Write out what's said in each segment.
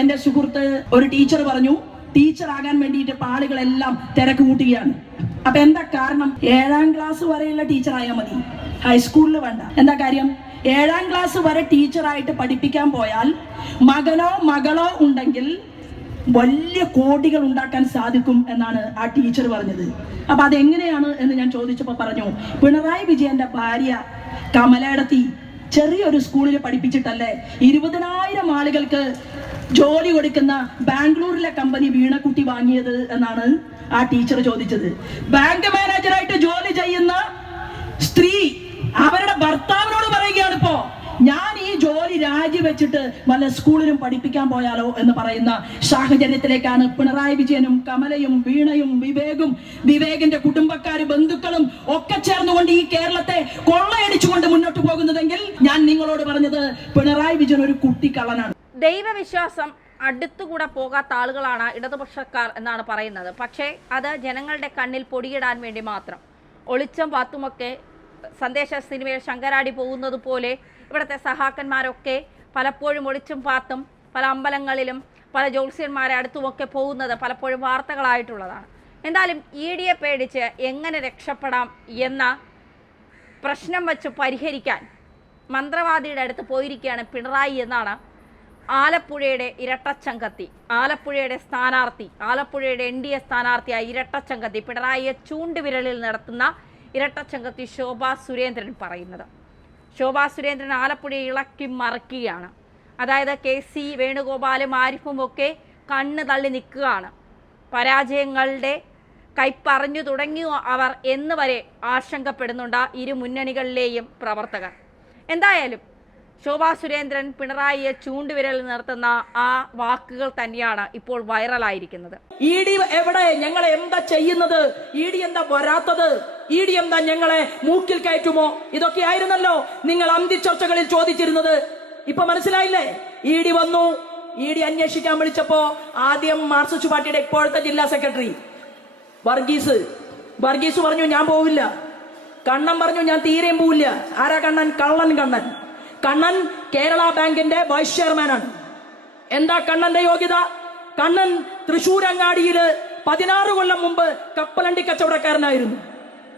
എന്റെ സുഹൃത്ത് ഒരു ടീച്ചർ പറഞ്ഞു, ടീച്ചർ ആകാൻ വേണ്ടിയിട്ട് ആളുകളെല്ലാം തിരക്ക് കൂട്ടുകയാണ്. അപ്പൊ എന്താ കാരണം? 7ാം ക്ലാസ് വരെയുള്ള ടീച്ചർ ആയാൽ മതി, ഹൈസ്കൂളിൽ വേണ്ട. എന്താ കാര്യം? 7ാം ക്ലാസ് വരെ ടീച്ചറായിട്ട് പഠിപ്പിക്കാൻ പോയാൽ മകനോ മകളോ ഉണ്ടെങ്കിൽ വലിയ കോടികൾ ഉണ്ടാക്കാൻ സാധിക്കും എന്നാണ് ആ ടീച്ചർ പറഞ്ഞത്. അപ്പൊ അതെങ്ങനെയാണ് എന്ന് ഞാൻ ചോദിച്ചപ്പോൾ പറഞ്ഞു, പിണറായി വിജയന്റെ ഭാര്യ കമലേടത്തി ചെറിയൊരു സ്കൂളിൽ പഠിപ്പിച്ചിട്ടല്ലേ 20,000 ആളുകൾക്ക് ജോലി കൊടുക്കുന്ന ബാംഗ്ലൂരിലെ കമ്പനി വീണക്കുട്ടി വാങ്ങിയത് എന്നാണ് ആ ടീച്ചർ ചോദിച്ചത്. ബാങ്ക് മാനേജറായിട്ട് ജോലി ചെയ്യുന്ന സ്ത്രീ അവരുടെ ഭർത്താവിനോട് പറയുകയാണ്, ഇപ്പോ ഞാൻ ഈ ജോലി രാജിവെച്ചിട്ട് വല്ല സ്കൂളിലും പഠിപ്പിക്കാൻ പോയാലോ എന്ന് പറയുന്ന സാഹചര്യത്തിലേക്കാണ് പിണറായി വിജയനും കമലയും വീണയും വിവേകിന്റെ കുടുംബക്കാരും ബന്ധുക്കളും ഒക്കെ ചേർന്നുകൊണ്ട് ഈ കേരളത്തെ കൊള്ളയടിച്ചുകൊണ്ട് മുന്നോട്ട് പോകുന്നതെങ്കിൽ ഞാൻ നിങ്ങളോട് പറഞ്ഞത് പിണറായി വിജയൻ ഒരു കുട്ടിക്കള്ളനാണ്. ദൈവവിശ്വാസം അടുത്തുകൂടെ പോകാത്ത ആളുകളാണ് ഇടതുപക്ഷക്കാർ എന്നാണ് പറയുന്നത്. പക്ഷേ അത് ജനങ്ങളുടെ കണ്ണിൽ പൊടിയിടാൻ വേണ്ടി മാത്രം. ഒളിച്ചും പാത്തുമൊക്കെ സന്ദേശ സിനിമയിൽ ശങ്കരാടി പോകുന്നത് പോലെ ഇവിടുത്തെ സഹാക്കന്മാരൊക്കെ പലപ്പോഴും ഒളിച്ചും പാത്തും പല അമ്പലങ്ങളിലും പല ജ്യോത്സ്യന്മാരെ അടുത്തുമൊക്കെ പോകുന്നത് പലപ്പോഴും വാർത്തകളായിട്ടുള്ളതാണ്. എന്തായാലും EDയെ പേടിച്ച് എങ്ങനെ രക്ഷപ്പെടാം എന്ന പ്രശ്നം വച്ച് പരിഹരിക്കാൻ മന്ത്രവാദിയുടെ അടുത്ത് പോയിരിക്കുകയാണ് പിണറായി എന്നാണ് ആലപ്പുഴയുടെ ഇരട്ടച്ചങ്കത്തി, ആലപ്പുഴയുടെ സ്ഥാനാർത്ഥി, ആലപ്പുഴയുടെ NDA സ്ഥാനാർത്ഥിയായ ഇരട്ടച്ചങ്കത്തി പിണറായിയെ ചൂണ്ടുവിരലിൽ നടത്തുന്ന ഇരട്ടച്ചങ്കത്തി ശോഭാ സുരേന്ദ്രൻ പറയുന്നത്. ശോഭാ സുരേന്ദ്രൻ ആലപ്പുഴയെ ഇളക്കി മറിക്കുകയാണ്. അതായത് KC വേണുഗോപാലും ആരിഫും ഒക്കെ കണ്ണ് തള്ളി നിൽക്കുകയാണ്. പരാജയങ്ങളുടെ കൈപ്പറഞ്ഞു തുടങ്ങിയോ അവർ എന്ന് വരെ ആശങ്കപ്പെടുന്നുണ്ട് ഇരു മുന്നണികളിലെയും പ്രവർത്തകർ. എന്തായാലും ശോഭാ സുരേന്ദ്രൻ പിണറായിയെ ചൂണ്ടുവിരൽ നിർത്തുന്ന ആ വാക്കുകൾ തന്നെയാണ് ഇപ്പോൾ വൈറലായിരിക്കുന്നത്. ED എവിടെ? ഞങ്ങളെ എന്താ ചെയ്യുന്നത്? ED എന്താ വരാത്തത്? ED എന്താ ഞങ്ങളെ മൂക്കിൽ കയറ്റുമോ? ഇതൊക്കെ ആയിരുന്നല്ലോ നിങ്ങൾ അന്തിച്ചർച്ചകളിൽ ചോദിച്ചിരുന്നത്. ഇപ്പൊ മനസ്സിലായില്ലേ? ED വന്നു. ED അന്വേഷിക്കാൻ വിളിച്ചപ്പോ ആദ്യം മാർക്സിസ്റ്റ് പാർട്ടിയുടെ ഇപ്പോഴത്തെ ജില്ലാ സെക്രട്ടറി വർഗീസ് പറഞ്ഞു ഞാൻ പോവില്ല. കണ്ണൻ പറഞ്ഞു ഞാൻ തീരെയും പോവില്ല. ആരാ കണ്ണൻ? കണ്ണൻ കേരള ബാങ്കിന്റെ വൈസ് ചെയർമാനാണ്. എന്താ കണ്ണന്റെ യോഗ്യത? കണ്ണൻ തൃശൂർ അങ്ങാടിയില് 16 കൊല്ലം മുമ്പ് കപ്പലണ്ടി കച്ചവടക്കാരനായിരുന്നു.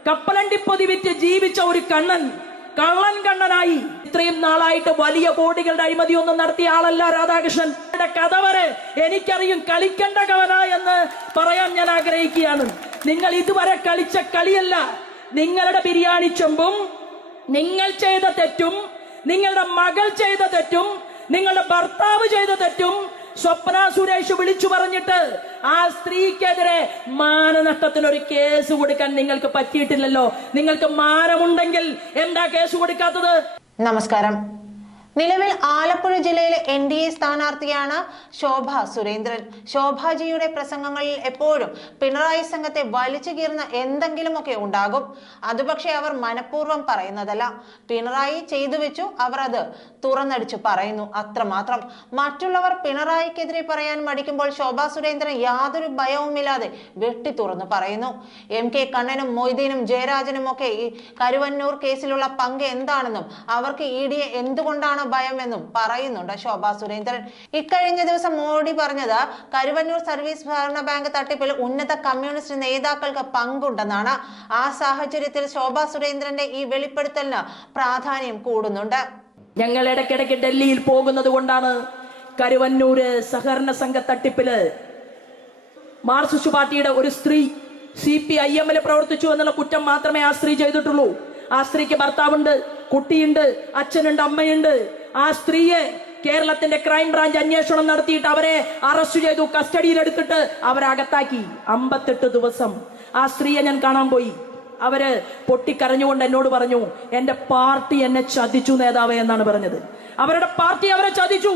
കപ്പലണ്ടി പൊതി വിറ്റ് ജീവിച്ച ഒരു കണ്ണനായി ഇത്രയും നാളായിട്ട് വലിയ കോടികളുടെ അഴിമതിയൊന്നും നടത്തിയ ആളല്ല രാധാകൃഷ്ണൻ. കഥ വരെ എനിക്കറിയും, കളിക്കേണ്ട കവന എന്ന് പറയാൻ ഞാൻ ആഗ്രഹിക്കുകയാണ്. നിങ്ങൾ ഇതുവരെ കളിച്ച കളിയല്ല. നിങ്ങളുടെ ബിരിയാണി ചെമ്പും, നിങ്ങൾ ചെയ്ത തെറ്റും, നിങ്ങളുടെ മകൾ ചെയ്ത തെറ്റും, നിങ്ങളുടെ ഭർത്താവ് ചെയ്ത തെറ്റും സ്വപ്ന സുരേഷ് വിളിച്ചു പറഞ്ഞിട്ട് ആ സ്ത്രീക്കെതിരെ മാനനഷ്ടത്തിനൊരു കേസ് കൊടുക്കാൻ നിങ്ങൾക്ക് പറ്റിയിട്ടില്ലല്ലോ. നിങ്ങൾക്ക് മാനമുണ്ടെങ്കിൽ എന്താ കേസ് കൊടുക്കാത്തത്? നമസ്കാരം. നിലവിൽ ആലപ്പുഴ ജില്ലയിലെ NDA സ്ഥാനാർത്ഥിയാണ് ശോഭാ സുരേന്ദ്രൻ. ശോഭാജിയുടെ പ്രസംഗങ്ങളിൽ എപ്പോഴും പിണറായി സംഘത്തെ വലിച്ചു കീറുന്ന എന്തെങ്കിലുമൊക്കെ ഉണ്ടാകും. അത് പക്ഷേ അവർ മനഃപൂർവ്വം പറയുന്നതല്ല. പിണറായി ചെയ്തു വെച്ചു, അവർ അത് തുറന്നടിച്ചു പറയുന്നു, അത്രമാത്രം. മറ്റുള്ളവർ പിണറായിക്കെതിരെ പറയാൻ മടിക്കുമ്പോൾ ശോഭാ സുരേന്ദ്രൻ യാതൊരു ഭയവുമില്ലാതെ വെട്ടി തുറന്നു പറയുന്നു. MK കണ്ണനും മൊയ്തീനും ജയരാജനും ഒക്കെ ഈ കരുവന്നൂർ കേസിലുള്ള പങ്ക് എന്താണെന്നും അവർക്ക് EDയെ എന്തുകൊണ്ടാണ് ഭയമെന്നും പറയുന്നുണ്ട് ശോഭാ സുരേന്ദ്രൻ. ഇക്കഴിഞ്ഞ ദിവസം മോഡി പറഞ്ഞത് കരുവന്നൂർ സർവീസ് സഹകരണ ബാങ്ക് തട്ടിപ്പിൽ ഉന്നത കമ്മ്യൂണിസ്റ്റ് നേതാക്കൾക്ക് പങ്കുണ്ടെന്നാണ്. ആ സാഹചര്യത്തിൽ ശോഭാ സുരേന്ദ്രന്റെ ഈ വെളിപ്പെടുത്തലിന് പ്രാധാന്യം കൂടുന്നുണ്ട്. ഞങ്ങൾ ഇടയ്ക്കിടയ്ക്ക് ഡൽഹിയിൽ പോകുന്നത് കൊണ്ടാണ് കരുവന്നൂര് സഹകരണ സംഘ തട്ടിപ്പില് മാർക്സിസ്റ്റ് പാർട്ടിയുടെ ഒരു സ്ത്രീ CPIM പ്രവർത്തിച്ചു എന്നുള്ള കുറ്റം മാത്രമേ ആ സ്ത്രീ ചെയ്തിട്ടുള്ളൂ. ആ സ്ത്രീക്ക് ഭർത്താവുണ്ട്, കുട്ടിയുണ്ട്, അച്ഛനുണ്ട്, അമ്മയുണ്ട്. ആ സ്ത്രീയെ കേരളത്തിന്റെ ക്രൈംബ്രാഞ്ച് അന്വേഷണം നടത്തിയിട്ട് അവരെ അറസ്റ്റ് ചെയ്തു, കസ്റ്റഡിയിലെടുത്തിട്ട് അവരെ അകത്താക്കി 58 ദിവസം. ആ സ്ത്രീയെ ഞാൻ കാണാൻ പോയി. അവര് പൊട്ടിക്കരഞ്ഞുകൊണ്ട് എന്നോട് പറഞ്ഞു, എന്റെ പാർട്ടി എന്നെ ചതിച്ചു നേതാവേ എന്നാണ് പറഞ്ഞത്. അവരുടെ പാർട്ടി അവരെ ചതിച്ചു.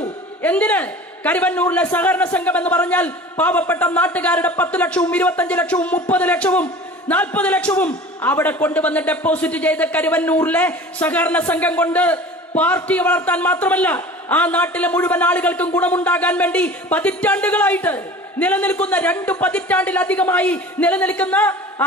എന്തിന്? കരുവന്നൂരിലെ സഹകരണ സംഘം എന്ന് പറഞ്ഞാൽ പാവപ്പെട്ട നാട്ടുകാരുടെ 10 ലക്ഷവും 25 ലക്ഷവും 30 ലക്ഷവും 40 ലക്ഷവും അവിടെ കൊണ്ടുവന്ന് ഡെപ്പോസിറ്റ് ചെയ്ത് കരുവന്നൂരിലെ സഹകരണ സംഘം കൊണ്ട് പാർട്ടിയെ വളർത്താൻ മാത്രമല്ല ആ നാട്ടിലെ മുഴുവൻ ആളുകൾക്കും ഗുണമുണ്ടാകാൻ വേണ്ടി പതിറ്റാണ്ടുകളായിട്ട് നിലനിൽക്കുന്ന 2 പതിറ്റാണ്ടിലധികമായി നിലനിൽക്കുന്ന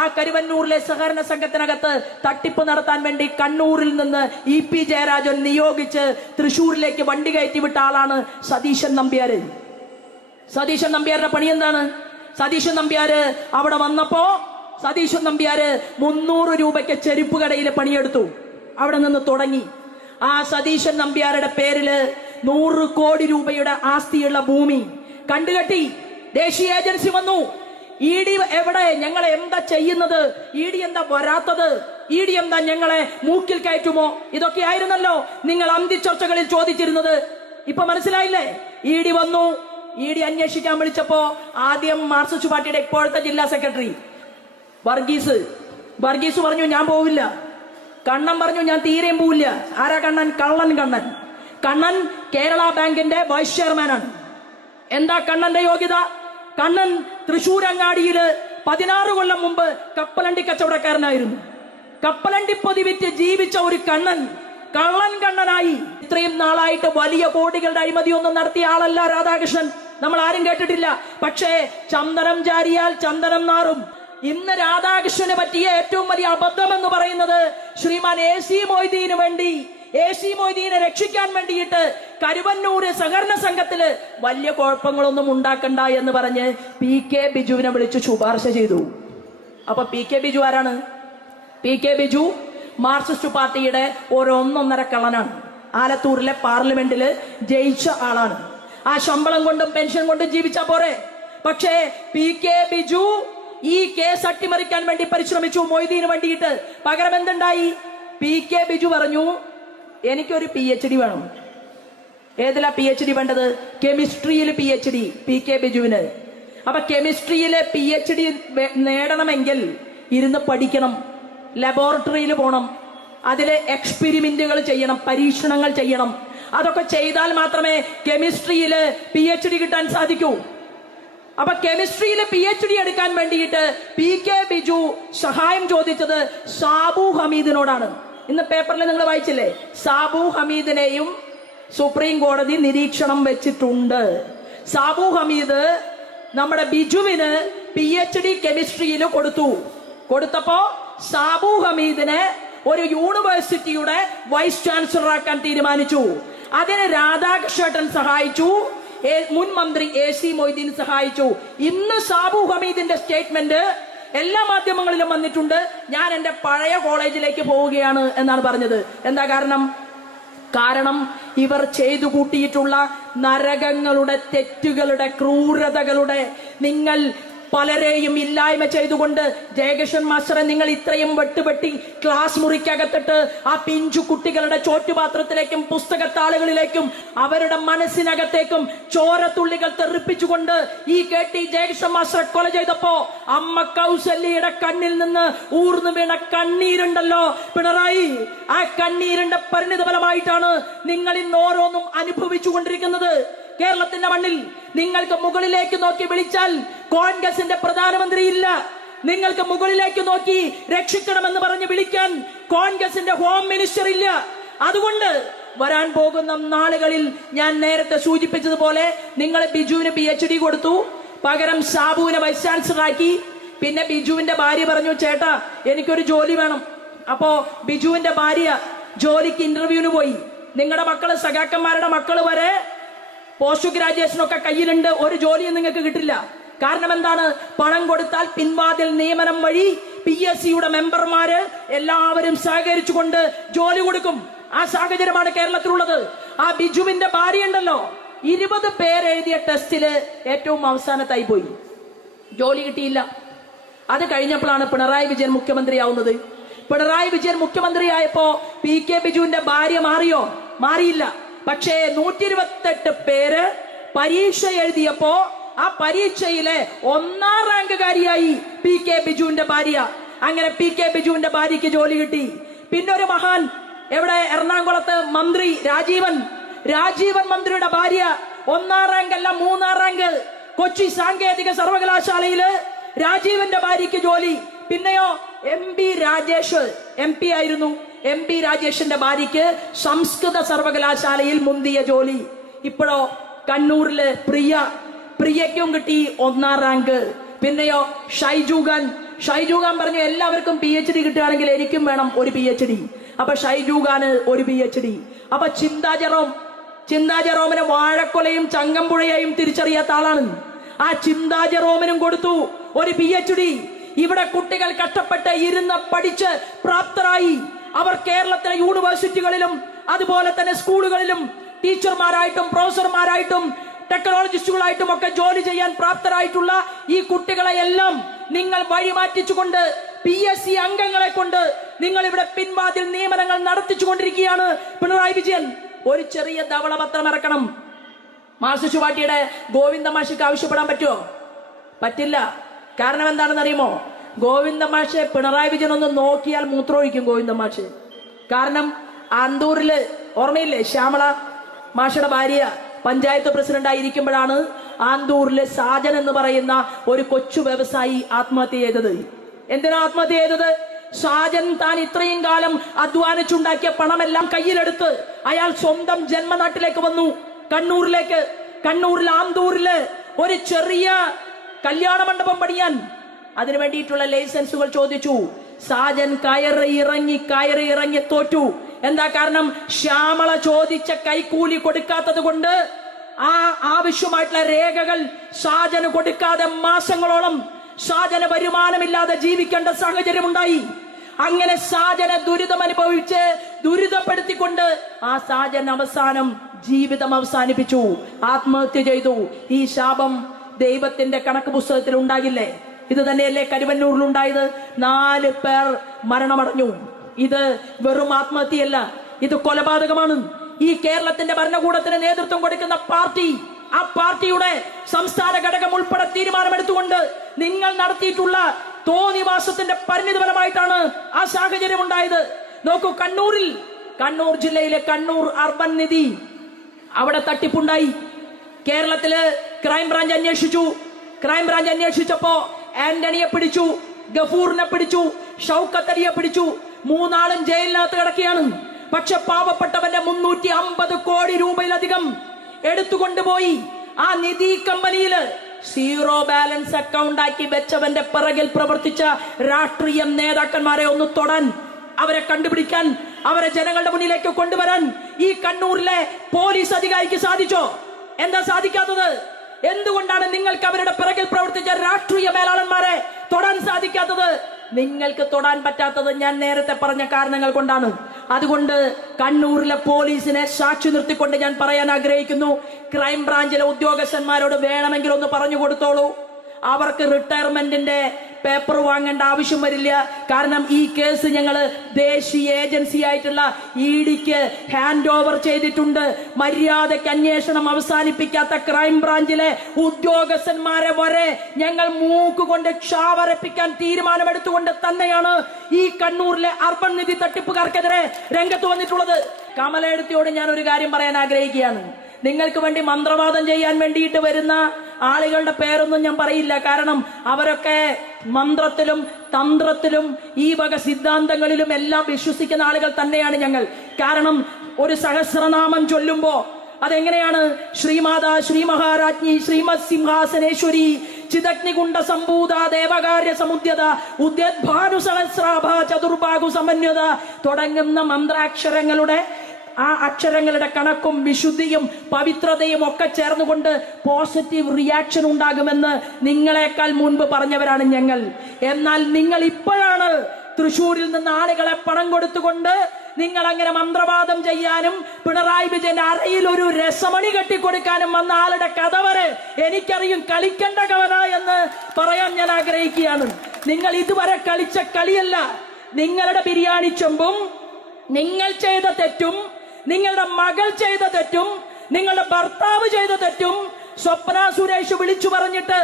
ആ കരുവന്നൂരിലെ സഹകരണ സംഘത്തിനകത്ത് തട്ടിപ്പ് നടത്താൻ വേണ്ടി കണ്ണൂരിൽ നിന്ന് EP ജയരാജൻ നിയോഗിച്ച് തൃശ്ശൂരിലേക്ക് വണ്ടി കയറ്റി വിട്ട ആളാണ് സതീശൻ നമ്പ്യാര്. സതീശൻ നമ്പ്യാരുടെ പണി എന്താണ്? സതീശൻ നമ്പ്യാര് അവിടെ വന്നപ്പോ സതീശൻ നമ്പ്യാര് 300 രൂപയ്ക്ക് ചെരുപ്പ് കടയിൽ പണിയെടുത്തു. അവിടെ നിന്ന് തുടങ്ങി. ആ സതീശൻ നമ്പ്യാരുടെ പേരില് 100 കോടി രൂപയുടെ ആസ്തിയുള്ള ഭൂമി കണ്ടുകെട്ടി. ദേശീയ ഏജൻസി വന്നു. ED എവിടെ? ഞങ്ങളെ എന്താ ചെയ്യുന്നത്? ED എന്താ വരാത്തത്? ED എന്താ ഞങ്ങളെ മൂക്കിൽ കയറ്റുമോ? ഇതൊക്കെ ആയിരുന്നല്ലോ നിങ്ങൾ അന്തിച്ചർച്ചകളിൽ ചോദിച്ചിരുന്നത്. ഇപ്പൊ മനസ്സിലായില്ലേ? ED വന്നു. ED അന്വേഷിക്കാൻ വിളിച്ചപ്പോ ആദ്യം മാർക്സിസ്റ്റ് പാർട്ടിയുടെ ഇപ്പോഴത്തെ ജില്ലാ സെക്രട്ടറി വർഗീസ് പറഞ്ഞു ഞാൻ പോവില്ല. കണ്ണൻ പറഞ്ഞു ഞാൻ തീരെയും പോവില്ല. ആരാ കണ്ണൻ? കണ്ണൻ കേരള ബാങ്കിന്റെ വൈസ് ചെയർമാനാണ്. എന്താ കണ്ണന്റെ യോഗ്യത? കണ്ണൻ തൃശൂർ അങ്ങാടിയില് 16 കൊല്ലം മുമ്പ് കപ്പലണ്ടി കച്ചവടക്കാരനായിരുന്നു. കപ്പലണ്ടി പൊതി വിറ്റ് ജീവിച്ച ഒരു കള്ളനായി. ഇത്രയും നാളായിട്ട് വലിയ കോടികളുടെ അഴിമതിയൊന്നും നടത്തിയ ആളല്ല രാധാകൃഷ്ണൻ. നമ്മൾ ആരും കേട്ടിട്ടില്ല. പക്ഷേ ചന്ദനം ജാരിയാൽ ചന്ദനം നാറും. ഇന്ന് രാധാകൃഷ്ണന് പറ്റിയ ഏറ്റവും വലിയ അബദ്ധം എന്ന് പറയുന്നത് ശ്രീമാൻ AC മൊയ്തീനെ രക്ഷിക്കാൻ വേണ്ടിയിട്ട് കരുവന്നൂര് സഹകരണ സംഘത്തില് വലിയ കുഴപ്പങ്ങളൊന്നും ഉണ്ടാക്കണ്ട എന്ന് പറഞ്ഞ് PK ബിജുവിനെ വിളിച്ചു ശുപാർശ ചെയ്തു. അപ്പൊ PK ബിജു ആരാണ്? PK ബിജു മാർക്സിസ്റ്റ് പാർട്ടിയുടെ ഒരു 1.5 കള്ളനാണ്. ആലത്തൂരിലെ പാർലമെന്റില് ജയിച്ച ആളാണ്. ആ ശമ്പളം കൊണ്ടും പെൻഷൻ കൊണ്ടും ജീവിച്ചാ പോരെ. പക്ഷേ PK ബിജു ഈ കേസ് അട്ടിമറിക്കാൻ വേണ്ടി പരിശ്രമിച്ചു മൊയ്തീന് വേണ്ടിയിട്ട്. പകരം എന്തുണ്ടായി? PK ബിജു പറഞ്ഞു എനിക്കൊരു PhD വേണം. ഏതിലാ PhD വേണ്ടത്? കെമിസ്ട്രിയിൽ PhD PK ബിജുവിന്. അപ്പൊ കെമിസ്ട്രിയിലെ PhD നേടണമെങ്കിൽ ഇരുന്ന് പഠിക്കണം, ലബോറട്ടറിയിൽ പോകണം, അതിലെ എക്സ്പെരിമെന്റുകൾ ചെയ്യണം, പരീക്ഷണങ്ങൾ ചെയ്യണം. അതൊക്കെ ചെയ്താൽ മാത്രമേ കെമിസ്ട്രിയില് PhD കിട്ടാൻ സാധിക്കൂ. അപ്പൊ കെമിസ്ട്രിയില് PhD എടുക്കാൻ വേണ്ടിയിട്ട് PK ബിജു സഹായം ചോദിച്ചത് സാബു ഹമീദിനോടാണ്. ഇന്ന് പേപ്പറിൽ നിങ്ങൾ വായിച്ചില്ലേ? സാബു ഹമീദിനെയും സുപ്രീം കോടതി നിരീക്ഷണം വെച്ചിട്ടുണ്ട്. സാബു ഹമീദ് നമ്മുടെ ബിജുവിന് PhD കെമിസ്ട്രിയിൽ കൊടുത്തപ്പോ സാബു ഹമീദിനെ ഒരു യൂണിവേഴ്സിറ്റിയുടെ വൈസ് ചാൻസലർ ആക്കാൻ തീരുമാനിച്ചു. അതിന് രാധാകൃഷ്ണൻ സഹായിച്ചു. മുൻ മന്ത്രി AC മൊയ്തീൻ സഹായിച്ചു. ഇന്ന് സാബു ഹമീദിന്റെ സ്റ്റേറ്റ്മെന്റ് എല്ലാ മാധ്യമങ്ങളിലും വന്നിട്ടുണ്ട്. ഞാൻ എന്റെ പഴയ കോളേജിലേക്ക് പോവുകയാണ് എന്നാണ് പറഞ്ഞത്. എന്താ കാരണം ഇവർ ചെയ്തു കൂട്ടിയിട്ടുള്ള നരകങ്ങളുടെ, തെറ്റുകളുടെ, ക്രൂരതകളുടെ നിങ്ങൾ പലരെയും ഇല്ലായ്മ ചെയ്തുകൊണ്ട് ജയകൃഷ്ണൻ മാസ്റ്ററെ നിങ്ങൾ ഇത്രയും വെട്ടുപെട്ടി ക്ലാസ് മുറിക്കകത്തിട്ട് ആ പിഞ്ചു കുട്ടികളുടെ ചോറ്റുപാത്രത്തിലേക്കും പുസ്തകത്താളുകളിലേക്കും അവരുടെ മനസ്സിനകത്തേക്കും ചോരത്തുള്ളികൾ തെറിപ്പിച്ചുകൊണ്ട് ഈ KT ജയകൃഷ്ണൻ മാസ്റ്ററെ കൊല ചെയ്തപ്പോ അമ്മ കൗസല്യയുടെ കണ്ണിൽ നിന്ന് ഊർന്നു വീണ കണ്ണീരുണ്ടല്ലോ പിണറായി, ആ കണ്ണീരിന്റെ പരിണിത ഫലമായിട്ടാണ് നിങ്ങൾ ഇന്ന് ഓരോന്നും അനുഭവിച്ചു കൊണ്ടിരിക്കുന്നത്. കേരളത്തിന്റെ മണ്ണിൽ നിങ്ങൾക്ക് മുകളിലേക്ക് നോക്കി വിളിച്ചാൽ കോൺഗ്രസിന്റെ പ്രധാനമന്ത്രി ഇല്ല. നിങ്ങൾക്ക് മുകളിലേക്ക് നോക്കി രക്ഷിക്കണമെന്ന് പറഞ്ഞ് വിളിക്കാൻ കോൺഗ്രസിന്റെ ഹോം മിനിസ്റ്റർ ഇല്ല. അതുകൊണ്ട് വരാൻ പോകുന്ന നാളുകളിൽ ഞാൻ നേരത്തെ സൂചിപ്പിച്ചതുപോലെ നിങ്ങൾ ബിജുവിന് PhD കൊടുത്തു, പകരം സാബുവിനെ വൈസ് ചാൻസലർ ആക്കി. പിന്നെ ബിജുവിന്റെ ഭാര്യ പറഞ്ഞു ചേട്ടാ എനിക്കൊരു ജോലി വേണം. അപ്പോ ബിജുവിന്റെ ഭാര്യ ജോലിക്ക് ഇന്റർവ്യൂവിന് പോയി. നിങ്ങളുടെ മക്കള്, സഖാക്കന്മാരുടെ മക്കള് വരെ പോസ്റ്റ് ഗ്രാജുവേഷനൊക്കെ കയ്യിലുണ്ട്, ഒരു ജോലിയും നിങ്ങൾക്ക് കിട്ടില്ല. കാരണം എന്താണ്? പണം കൊടുത്താൽ പിൻവാതിൽ നിയമനം വഴി PSCയുടെ മെമ്പർമാര് എല്ലാവരും സഹകരിച്ചുകൊണ്ട് ജോലി കൊടുക്കും. ആ സാഹചര്യമാണ് കേരളത്തിലുള്ളത്. ആ ബിജുവിന്റെ ഭാര്യ ഉണ്ടല്ലോ, 20 പേരെഴുതിയ ടെസ്റ്റില് ഏറ്റവും അവസാനത്തായി പോയി, ജോലി കിട്ടിയില്ല. അത് കഴിഞ്ഞപ്പോഴാണ് പിണറായി വിജയൻ മുഖ്യമന്ത്രിയാവുന്നത്. പിണറായി വിജയൻ മുഖ്യമന്ത്രിയായപ്പോ PK ബിജുവിന്റെ ഭാര്യ മാറിയോ? മാറിയില്ല. പക്ഷേ 128 പേര് പരീക്ഷ എഴുതിയപ്പോ ആ പരീക്ഷയിലെ 1ാം റാങ്കുകാരിയായി PK ബിജുവിന്റെ ഭാര്യ. അങ്ങനെ PK ബിജുവിന്റെ ഭാര്യയ്ക്ക് ജോലി കിട്ടി. പിന്നെ ഒരു മഹാൻ എവിടെ? എറണാകുളത്ത് മന്ത്രി രാജീവൻ മന്ത്രിയുടെ ഭാര്യ 1ാം റാങ്ക് അല്ല 3ാം റാങ്ക്. കൊച്ചി സാങ്കേതിക സർവകലാശാലയില് രാജീവന്റെ ഭാര്യയ്ക്ക് ജോലി. പിന്നെയോ MP രാജേഷ് MP ആയിരുന്നു. MP രാജേഷിന്റെ ഭാര്യയ്ക്ക് സംസ്കൃത സർവകലാശാലയിൽ മുന്തിയ ജോലി. ഇപ്പോഴോ കണ്ണൂരില് പ്രിയയ്ക്കും കിട്ടി 1ാം റാങ്ക്. പിന്നെയോ ഷൈജു ഖാൻ പറഞ്ഞു എല്ലാവർക്കും PhD കിട്ടുകയാണെങ്കിൽ എനിക്കും വേണം ഒരു PhD. അപ്പൊ ഷൈജു ഖാന് ഒരു PhD. അപ്പൊ ചിന്താ ജെറോം ചിന്താ ജെറോമിന് വാഴക്കൊലയും ചങ്ങമ്പുഴയെയും തിരിച്ചറിയാത്ത ആളാണ്. ആ ചിന്താ ജെറോമിനും കൊടുത്തു ഒരു PhD. ഇവിടെ കുട്ടികൾ കഷ്ടപ്പെട്ട് ഇരുന്ന് പഠിച്ച് പ്രാപ്തരായി അവർ കേരളത്തിലെ യൂണിവേഴ്സിറ്റികളിലും അതുപോലെ തന്നെ സ്കൂളുകളിലും ടീച്ചർമാരായിട്ടും പ്രൊഫസർമാരായിട്ടും ടെക്നോളജിസ്റ്റുകളായിട്ടും ഒക്കെ ജോലി ചെയ്യാൻ പ്രാപ്തരായിട്ടുള്ള ഈ കുട്ടികളെ എല്ലാം നിങ്ങൾ വഴിമാറ്റിച്ചുകൊണ്ട് PSC അംഗങ്ങളെ കൊണ്ട് നിങ്ങൾ ഇവിടെ പിൻവാതിൽ നിയമനങ്ങൾ നടത്തിച്ചുകൊണ്ടിരിക്കുകയാണ്. പിണറായി വിജയൻ ഒരു ചെറിയ ധവളപത്രം ഇറക്കണം. മാർക്സിസ്റ്റ് പാർട്ടിയുടെ ഗോവിന്ദ മാഷിക്ക് ആവശ്യപ്പെടാൻ പറ്റുമോ? പറ്റില്ല. കാരണം എന്താണെന്ന് അറിയുമോ? ഗോവിന്ദ മാഷെ പിണറായി വിജയൻ ഒന്ന് നോക്കിയാൽ മൂത്രമൊഴിക്കും ഗോവിന്ദ മാഷ്. കാരണം ആന്തൂരില് ഓർമ്മയില്ലേ, ശ്യാമള മാഷയുടെ ഭാര്യ പഞ്ചായത്ത് പ്രസിഡന്റ് ആയിരിക്കുമ്പോഴാണ് ആന്തൂരിലെ സാജൻ എന്ന് പറയുന്ന ഒരു കൊച്ചു വ്യവസായി ആത്മഹത്യ ചെയ്തത്. എന്തിനാ ആത്മഹത്യ ചെയ്തത്? സാജൻ താൻ ഇത്രയും കാലം അധ്വാനിച്ചുണ്ടാക്കിയ പണമെല്ലാം കയ്യിലെടുത്ത് അയാൾ സ്വന്തം ജന്മനാട്ടിലേക്ക് വന്നു, കണ്ണൂരിലേക്ക്. കണ്ണൂരിൽ ആന്തൂരില് ഒരു ചെറിയ കല്യാണ മണ്ഡപം പണിയാൻ അതിനു വേണ്ടിയിട്ടുള്ള ലൈസൻസുകൾ ചോദിച്ചു. സാജൻ കയറി ഇറങ്ങി തോറ്റു. എന്താ കാരണം? ശ്യാമള ചോദിച്ച കൈക്കൂലി കൊടുക്കാത്തത് കൊണ്ട് ആ ആവശ്യമായിട്ടുള്ള രേഖകൾ സാജന് കൊടുക്കാതെ മാസങ്ങളോളം സാജന് വരുമാനമില്ലാതെ ജീവിക്കേണ്ട സാഹചര്യം ഉണ്ടായി. അങ്ങനെ സാജനെ ദുരിതം അനുഭവിച്ച് ദുരിതപ്പെടുത്തിക്കൊണ്ട് ആ സാജൻ അവസാനം ജീവിതം അവസാനിപ്പിച്ചു, ആത്മഹത്യ ചെയ്തു. ഈ ശാപം ദൈവത്തിന്റെ കണക്ക് പുസ്തകത്തിൽ ഉണ്ടാകില്ലേ? ഇത് തന്നെയല്ലേ കരുവന്നൂരിൽ ഉണ്ടായത്? 4 പേർ മരണമടഞ്ഞു. ഇത് വെറും ആത്മഹത്യയല്ല, ഇത് കൊലപാതകമാണ്. ഈ കേരളത്തിന്റെ ഭരണകൂടത്തിന് നേതൃത്വം കൊടുക്കുന്ന പാർട്ടി, ആ പാർട്ടിയുടെ സംസ്ഥാന ഘടകം ഉൾപ്പെടെ തീരുമാനമെടുത്തുകൊണ്ട് നിങ്ങൾ നടത്തിയിട്ടുള്ള തോന്നിവാസത്തിന്റെ പരിണിത ഫലമായിട്ടാണ് ആ സാഹചര്യം ഉണ്ടായത്. നോക്കൂ, കണ്ണൂർ ജില്ലയിലെ കണ്ണൂർ അർബൻ നിധി, അവിടെ തട്ടിപ്പുണ്ടായി. കേരളത്തില് ക്രൈംബ്രാഞ്ച് അന്വേഷിച്ചു. ക്രൈംബ്രാഞ്ച് അന്വേഷിച്ചപ്പോ ആന്റണിയെ പിടിച്ചു, ഗഫൂറിനെ പിടിച്ചു, ഷൗക്കത്ത് അലിയെ പിടിച്ചു. 3 ആളും ജയിലിനകത്ത് കിടക്കുകയാണ്. പക്ഷെ പാവപ്പെട്ടവന്റെ 350 കോടി രൂപയിലധികം എടുത്തുകൊണ്ടുപോയി ആ നിധി കമ്പനിയില് സീറോ ബാലൻസ് അക്കൗണ്ട് ആക്കി വെച്ചവന്റെ പിറകിൽ പ്രവർത്തിച്ച രാഷ്ട്രീയ നേതാക്കന്മാരെ ഒന്ന് തൊടാൻ, അവരെ കണ്ടുപിടിക്കാൻ, അവരെ ജനങ്ങളുടെ മുന്നിലേക്ക് കൊണ്ടുവരാൻ ഈ കണ്ണൂരിലെ പോലീസ് അധികാരിക്ക് സാധിച്ചോ? എന്താ സാധിക്കാത്തത്? എന്തുകൊണ്ടാണ് നിങ്ങൾക്ക് അവരുടെ പിറകിൽ പ്രവർത്തിച്ച രാഷ്ട്രീയ മേലാളന്മാരെ തൊടാൻ സാധിക്കാത്തത്? നിങ്ങൾക്ക് തൊടാൻ പറ്റാത്തത് ഞാൻ നേരത്തെ പറഞ്ഞ കാരണങ്ങൾ കൊണ്ടാണ്. അതുകൊണ്ട് കണ്ണൂരിലെ പോലീസിനെ സാക്ഷി നിർത്തിക്കൊണ്ട് ഞാൻ പറയാൻ ആഗ്രഹിക്കുന്നു, ക്രൈംബ്രാഞ്ചിലെ ഉദ്യോഗസ്ഥന്മാരോട് വേണമെങ്കിൽ ഒന്ന് പറഞ്ഞു കൊടുത്തോളൂ, അവർക്ക് റിട്ടയർമെന്റിന്റെ പേപ്പർ വാങ്ങേണ്ട ആവശ്യം വരില്ല. കാരണം ഈ കേസ് ഞങ്ങൾ ദേശീയ ഏജൻസി ആയിട്ടുള്ള EDക്ക് ഹാൻഡ് ഓവർ ചെയ്തിട്ടുണ്ട്. മര്യാദയ്ക്ക് അന്വേഷണം അവസാനിപ്പിക്കാത്ത ക്രൈംബ്രാഞ്ചിലെ ഉദ്യോഗസ്ഥന്മാരെ വരെ ഞങ്ങൾ മൂക്കുകൊണ്ട് ക്ഷാവരപ്പിക്കാൻ തീരുമാനമെടുത്തുകൊണ്ട് തന്നെയാണ് ഈ കണ്ണൂരിലെ അർബൻ നിധി തട്ടിപ്പുകാർക്കെതിരെ രംഗത്ത് വന്നിട്ടുള്ളത്. കമലയെടുത്തിയോട് ഞാൻ ഒരു കാര്യം പറയാൻ ആഗ്രഹിക്കുകയാണ്. നിങ്ങൾക്ക് വേണ്ടി മന്ത്രവാദം ചെയ്യാൻ വേണ്ടിയിട്ട് വരുന്ന ആളുകളുടെ പേരൊന്നും ഞാൻ പറയില്ല. കാരണം അവരൊക്കെ മന്ത്രത്തിലും തന്ത്രത്തിലും ഈ വക സിദ്ധാന്തങ്ങളിലും എല്ലാം വിശ്വസിക്കുന്ന ആളുകൾ തന്നെയാണ് ഞങ്ങൾ. കാരണം ഒരു സഹസ്രനാമം ചൊല്ലുമ്പോ അതെങ്ങനെയാണ്? ശ്രീമാതാ ശ്രീ മഹാരാജ്ഞി ശ്രീമത് സിംഹാസനേശ്വരി ചിദഗ്നികുണ്ഡ സംഭൂത ദേവകാര്യ സമുദ്യത ഉദ്യദ്ഭാനു സഹസ്രാഭ ചതുർബാഹു സമന്വത തുടങ്ങുന്ന മന്ത്രാക്ഷരങ്ങളുടെ ആ അക്ഷരങ്ങളുടെ കണക്കും വിശുദ്ധിയും പവിത്രതയും ഒക്കെ ചേർന്നുകൊണ്ട് പോസിറ്റീവ് റിയാക്ഷൻ ഉണ്ടാകുമെന്ന് നിങ്ങളെക്കാൾ മുൻപ് പറഞ്ഞവരാണ് ഞങ്ങൾ. എന്നാൽ നിങ്ങൾ ഇപ്പോഴാണ് തൃശ്ശൂരിൽ നിന്ന് ആളുകളെ പണം കൊടുത്തുകൊണ്ട് നിങ്ങൾ അങ്ങനെ മന്ത്രവാദം ചെയ്യാനും പിണറായി വിജയന്റെ അറയിൽ ഒരു രസമണി കെട്ടിക്കൊടുക്കാനും വന്ന ആളുടെ കഥ വരെ എനിക്കറിയും. കളിക്കേണ്ട കവന എന്ന് പറയാൻ ഞാൻ ആഗ്രഹിക്കുകയാണ്. നിങ്ങൾ ഇതുവരെ കളിച്ച കളിയല്ല. നിങ്ങളുടെ ബിരിയാണി ചെമ്പും, നിങ്ങൾ ചെയ്ത തെറ്റും, നിങ്ങളുടെ മകൾ ചെയ്ത തെറ്റും, നിങ്ങളുടെ ഭർത്താവ് ചെയ്ത തെറ്റും സ്വപ്ന സുരേഷ് വിളിച്ചു പറഞ്ഞിട്ട്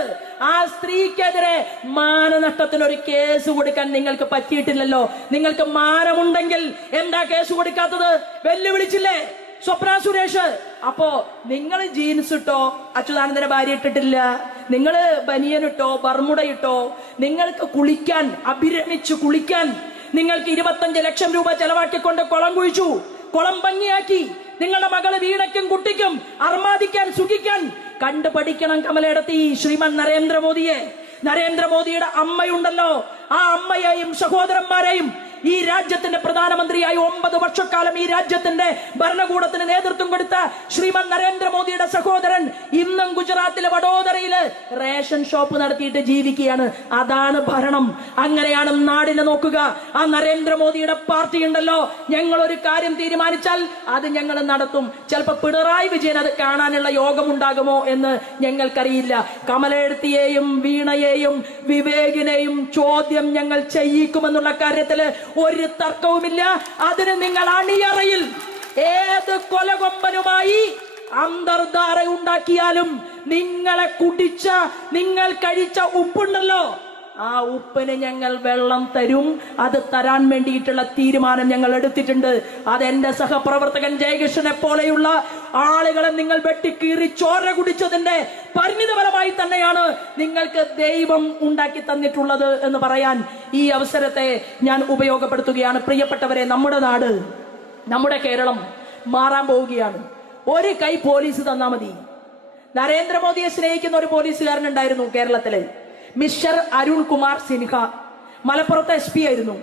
ആ സ്ത്രീക്കെതിരെ മാനനഷ്ടത്തിന് ഒരു കേസ് കൊടുക്കാൻ നിങ്ങൾക്ക് പറ്റിയിട്ടില്ലല്ലോ. നിങ്ങൾക്ക് മാനമുണ്ടെങ്കിൽ എന്താ കേസ് കൊടുക്കാത്തത്? വെല്ലുവിളിച്ചില്ലേ സ്വപ്ന സുരേഷ്? അപ്പോ നിങ്ങൾ ജീൻസ് ഇട്ടോ, അച്യുതാനന്ദന്റെ ഭാര്യ ഇട്ടിട്ടില്ല. നിങ്ങൾ ബനിയനിട്ടോ ബർമുടയിട്ടോ, നിങ്ങൾക്ക് കുളിക്കാൻ, അഭിരമിച്ച് കുളിക്കാൻ നിങ്ങൾക്ക് 25 ലക്ഷം രൂപ ചെലവാക്കിക്കൊണ്ട് കുളം കുഴിച്ചു, കുളം ഭംഗിയാക്കി. നിങ്ങളുടെ മകള് വീണയ്ക്കും കുട്ടിക്കും അർമാദിക്കാൻ സുഖിക്കാൻ കണ്ടു പഠിക്കണം കമലയിടത്തി ശ്രീമാൻ നരേന്ദ്രമോദിയെ. നരേന്ദ്രമോദിയുടെ അമ്മയുണ്ടല്ലോ, ആ അമ്മയെയും സഹോദരന്മാരെയും ഈ രാജ്യത്തിന്റെ പ്രധാനമന്ത്രിയായി 9 വർഷക്കാലം ഈ രാജ്യത്തിന്റെ ഭരണകൂടത്തിന് നേതൃത്വം കൊടുത്ത ശ്രീമാൻ നരേന്ദ്രമോദിയുടെ സഹോദരൻ ഇന്നും ഗുജറാത്തിലെ വഡോദരയില് റേഷൻ ഷോപ്പ് നടത്തിയിട്ട് ജീവിക്കുകയാണ്. അതാണ് ഭരണം. അങ്ങനെയാണ് നാടിനെ നോക്കുക. ആ നരേന്ദ്രമോദിയുടെ പാർട്ടി ഉണ്ടല്ലോ, ഞങ്ങൾ ഒരു കാര്യം തീരുമാനിച്ചാൽ അത് ഞങ്ങൾ നടത്തും. ചിലപ്പോ പിണറായി വിജയൻ അത് കാണാനുള്ള യോഗം ഉണ്ടാകുമോ എന്ന് ഞങ്ങൾക്കറിയില്ല. കമലെഴുത്തിയെയും വീണയെയും വിവേകിനെയും ചോദ്യം ഞങ്ങൾ ചെയ്യിക്കുമെന്നുള്ള കാര്യത്തില് ഒരു തർക്കവുമില്ല. അതിന് നിങ്ങൾ അണിയറയിൽ ഏത് കൊലകൊമ്പനുമായി അന്തർധാര ഉണ്ടാക്കിയാലും നിങ്ങളെ കുടിച്ച, നിങ്ങൾ കഴിച്ച ഉപ്പുണ്ടല്ലോ, ആ ഉപ്പിന് ഞങ്ങൾ വെള്ളം തരും. അത് തരാൻ വേണ്ടിയിട്ടുള്ള തീരുമാനം ഞങ്ങൾ എടുത്തിട്ടുണ്ട്. അതെന്റെ സഹപ്രവർത്തകൻ ജയകൃഷ്ണനെ പോലെയുള്ള ആളുകളെ നിങ്ങൾ വെട്ടിക്കീറി ചോര കുടിച്ചതിന്റെ പരിണിതഫലമായി തന്നെയാണ് നിങ്ങൾക്ക് ദൈവം ഉണ്ടാക്കി തന്നിട്ടുള്ളത് എന്ന് പറയാൻ ഈ അവസരത്തെ ഞാൻ ഉപയോഗപ്പെടുത്തുകയാണ്. പ്രിയപ്പെട്ടവരെ, നമ്മുടെ നാട്, നമ്മുടെ കേരളം മാറാൻ പോവുകയാണ്. ഒരു കൈ പോലീസ് തന്നാ മതി. നരേന്ദ്രമോദിയെ സ്നേഹിക്കുന്ന ഒരു പോലീസുകാരൻ ഉണ്ടായിരുന്നു കേരളത്തില്, മിസ്റ്റർ അരുൺകുമാർ സിൻഹ. മലപ്പുറത്തെ SP ആയിരുന്നു.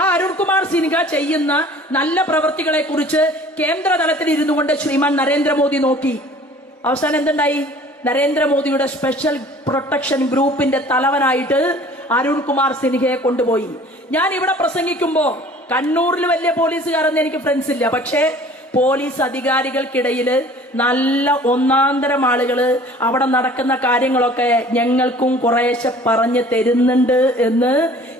ആ അരുൺകുമാർ സിൻഹ ചെയ്യുന്ന നല്ല പ്രവൃത്തികളെ കുറിച്ച് കേന്ദ്ര തലത്തിൽ ഇരുന്നു കൊണ്ട് ശ്രീമാൻ നരേന്ദ്രമോദി നോക്കി. അവസാനം എന്തുണ്ടായി? നരേന്ദ്രമോദിയുടെ സ്പെഷ്യൽ പ്രൊട്ടക്ഷൻ ഗ്രൂപ്പിന്റെ തലവനായിട്ട് അരുൺകുമാർ സിൻഹയെ കൊണ്ടുപോയി. ഞാൻ ഇവിടെ പ്രസംഗിക്കുമ്പോ കണ്ണൂരിൽ വലിയ പോലീസുകാരൊന്നും എനിക്ക് ഫ്രണ്ട്സ് ഇല്ല. പക്ഷേ പോലീസ് അധികാരികൾക്കിടയിൽ നല്ല ഒന്നാന്തരം ആളുകള് അവിടെ നടക്കുന്ന കാര്യങ്ങളൊക്കെ ഞങ്ങൾക്കും കുറേശ്ശെ പറഞ്ഞു തരുന്നുണ്ട് എന്ന്